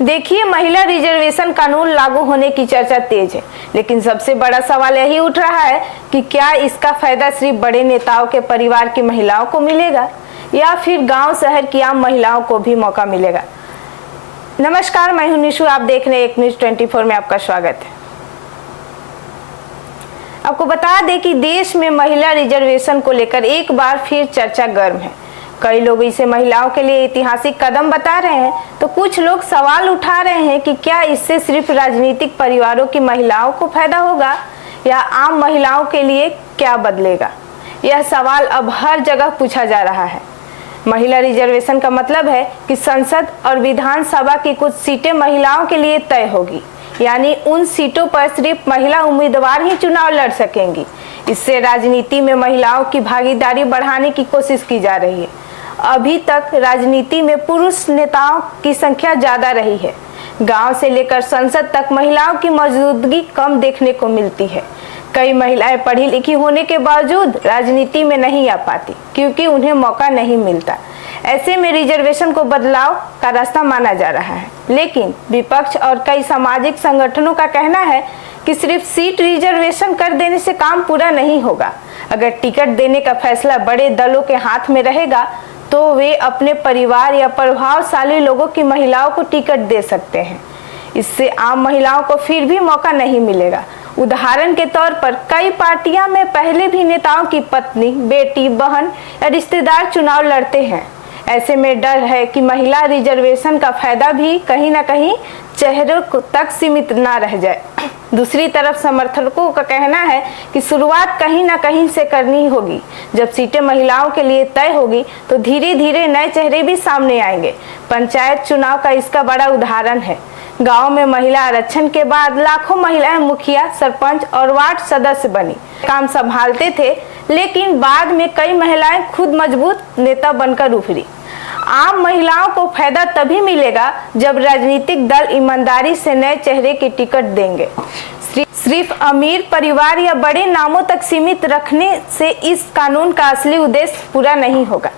देखिए, महिला रिजर्वेशन कानून लागू होने की चर्चा तेज है, लेकिन सबसे बड़ा सवाल यही उठ रहा है कि क्या इसका फायदा सिर्फ बड़े नेताओं के परिवार की महिलाओं को मिलेगा या फिर गांव शहर की आम महिलाओं को भी मौका मिलेगा। नमस्कार, मैं हूं निशु, आप देख रहे हैं एक न्यूज 24 में आपका स्वागत है। आपको बता दें कि देश में महिला रिजर्वेशन को लेकर एक बार फिर चर्चा गर्म है। कई लोग इसे महिलाओं के लिए ऐतिहासिक कदम बता रहे हैं, तो कुछ लोग सवाल उठा रहे हैं कि क्या इससे सिर्फ राजनीतिक परिवारों की महिलाओं को फायदा होगा या आम महिलाओं के लिए क्या बदलेगा। यह सवाल अब हर जगह पूछा जा रहा है। महिला रिजर्वेशन का मतलब है कि संसद और विधानसभा की कुछ सीटें महिलाओं के लिए तय होगी, यानी उन सीटों पर सिर्फ महिला उम्मीदवार ही चुनाव लड़ सकेंगी। इससे राजनीति में महिलाओं की भागीदारी बढ़ाने की कोशिश की जा रही है। अभी तक राजनीति में पुरुष नेताओं की संख्या ज्यादा रही है। गांव से लेकर संसद तक महिलाओं की मौजूदगी कम देखने को मिलती है। कई महिलाएं पढ़ी लिखी होने के बावजूद राजनीति में नहीं आ पाती क्योंकि उन्हें मौका नहीं मिलता। ऐसे में रिजर्वेशन को बदलाव का रास्ता माना जा रहा है, लेकिन विपक्ष और कई सामाजिक संगठनों का कहना है कि सिर्फ सीट रिजर्वेशन कर देने से काम पूरा नहीं होगा। अगर टिकट देने का फैसला बड़े दलों के हाथ में रहेगा तो वे अपने परिवार या प्रभावशाली लोगों की महिलाओं को टिकट दे सकते हैं। इससे आम महिलाओं को फिर भी मौका नहीं मिलेगा। उदाहरण के तौर पर कई पार्टियां में पहले भी नेताओं की पत्नी, बेटी, बहन या रिश्तेदार चुनाव लड़ते हैं। ऐसे में डर है कि महिला रिजर्वेशन का फायदा भी कहीं ना कहीं चेहरों तक सीमित ना रह जाए। दूसरी तरफ समर्थकों का कहना है कि शुरुआत कहीं ना कहीं से करनी होगी। जब सीटें महिलाओं के लिए तय होगी तो धीरे धीरे नए चेहरे भी सामने आएंगे। पंचायत चुनाव का इसका बड़ा उदाहरण है। गांव में महिला आरक्षण के बाद लाखों महिलाएं मुखिया, सरपंच और वार्ड सदस्य बनी, काम संभालते थे, लेकिन बाद में कई महिलाएं खुद मजबूत नेता बनकर उभरी। आम महिलाओं को फायदा तभी मिलेगा जब राजनीतिक दल ईमानदारी से नए चेहरे की टिकट देंगे। सिर्फ अमीर परिवार या बड़े नामों तक सीमित रखने से इस कानून का असली उद्देश्य पूरा नहीं होगा।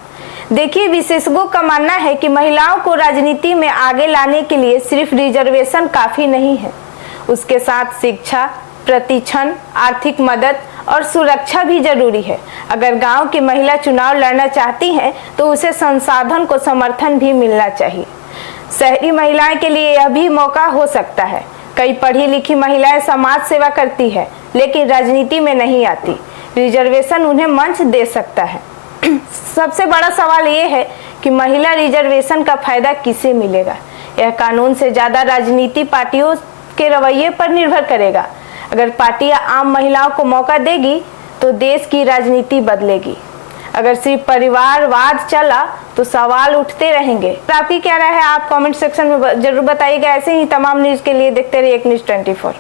देखिए, विशेषज्ञों का मानना है कि महिलाओं को राजनीति में आगे लाने के लिए सिर्फ रिजर्वेशन काफी नहीं है, उसके साथ शिक्षा, प्रतिष्ठा, आर्थिक मदद और सुरक्षा भी जरूरी है। अगर गांव की महिला चुनाव लड़ना चाहती है तो उसे संसाधन को समर्थन भी मिलना चाहिए। शहरी महिलाएं के लिए यह भी मौका हो सकता है। कई पढ़ी लिखी महिलाएं समाज सेवा करती है लेकिन राजनीति में नहीं आती। रिजर्वेशन उन्हें मंच दे सकता है। सबसे बड़ा सवाल ये है कि महिला रिजर्वेशन का फायदा किसे मिलेगा। यह कानून से ज्यादा राजनीति पार्टियों के रवैये पर निर्भर करेगा। अगर पार्टियां आम महिलाओं को मौका देगी तो देश की राजनीति बदलेगी। अगर सिर्फ परिवारवाद चला तो सवाल उठते रहेंगे। तो आपकी क्या राय है, आप कमेंट सेक्शन में जरूर बताइएगा। ऐसे ही तमाम न्यूज के लिए देखते रहिए एक न्यूज 24।